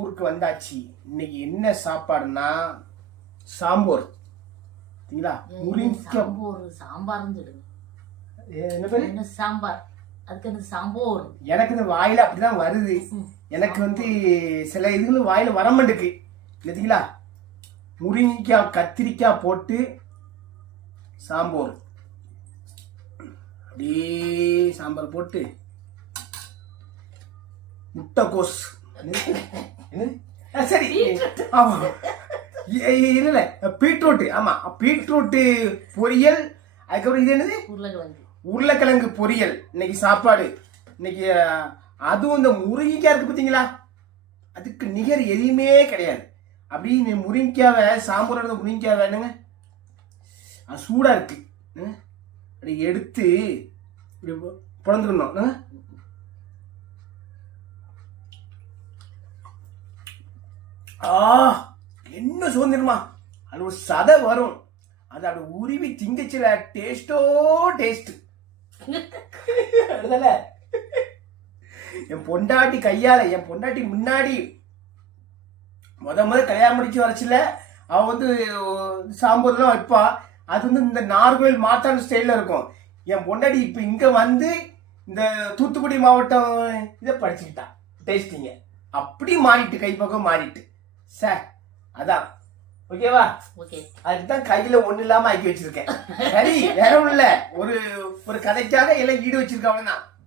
ஊருக்கு வந்தாச்சு. இன்னைக்கு என்ன சாப்பாடுன்னா சாம்பார். சரிங்களா? முருங்கை சாம்பார்னு சொல்லுங்க. என்ன பேரு? என்ன சாம்பார்? அதுக்கு என்ன சாம்பார்? எனக்கு இந்த வாயில அப்படிதான் வருது. எனக்கு வந்து சில இதுகளும் வாயில வர மாட்டேக்கு. இல்லைங்களா? முருங்கைக்காய் கத்திரிக்காய் போட்டு சாம்பார். அப்படியே சாம்பார் போட்டு முட்டைக்கோஸ். சரி, ஆமா இல்ல பீட்ரூட். ஆமா, பீட்ரூட் பொரியல். அதுக்கப்புறம் இது என்னது? உருளைக்கிழங்கு பொரியல். இன்னைக்கு சாப்பாடு. இன்னைக்கு அதுவும் இந்த முருங்கைக்காய் இருக்கு பார்த்தீங்களா, அதுக்கு நிகர் எதுவுமே கிடையாது. அப்படி முருங்கைக்காவை சாம்பாரோட முருங்கைக்காய் வேணுங்க, அது சூடா இருக்கு. அப்படி எடுத்து இப்படி பிறந்துக்கணும். என்ன சுதந்திரமா, அது ஒரு சதை வரும். அது அப்படி உருவி திங்கச்சில டேஸ்டோ டேஸ்ட். என் பொண்டாட்டி கையால, என் பொண்டாட்டி முன்னாடி முத கல்யாணம் முடிச்சு வரச்சில அவ வந்து சாம்பார்லாம் வைப்பா. அது வந்து இந்த நார்கோயில் மாத்தான ஸ்டைல்ல இருக்கும். என் பொண்டாட்டி இப்ப இங்க வந்து இந்த தூத்துக்குடி மாவட்டம் இதை படிச்சுக்கிட்டா. டேஸ்டிங்க அப்படி மாறிட்டு, கைப்பக்கம் மாறிட்டு. சார் அதான் ஓகேவா? ஓகே, அதுதான் கையில ஒண்ணு இல்லாம ஆக்கி வச்சிருக்கேன். சரி, வேற ஒண்ணு இல்ல, ஒரு கதைக்காக எல்லாம் ஈடு வச்சிருக்கவன் தான்.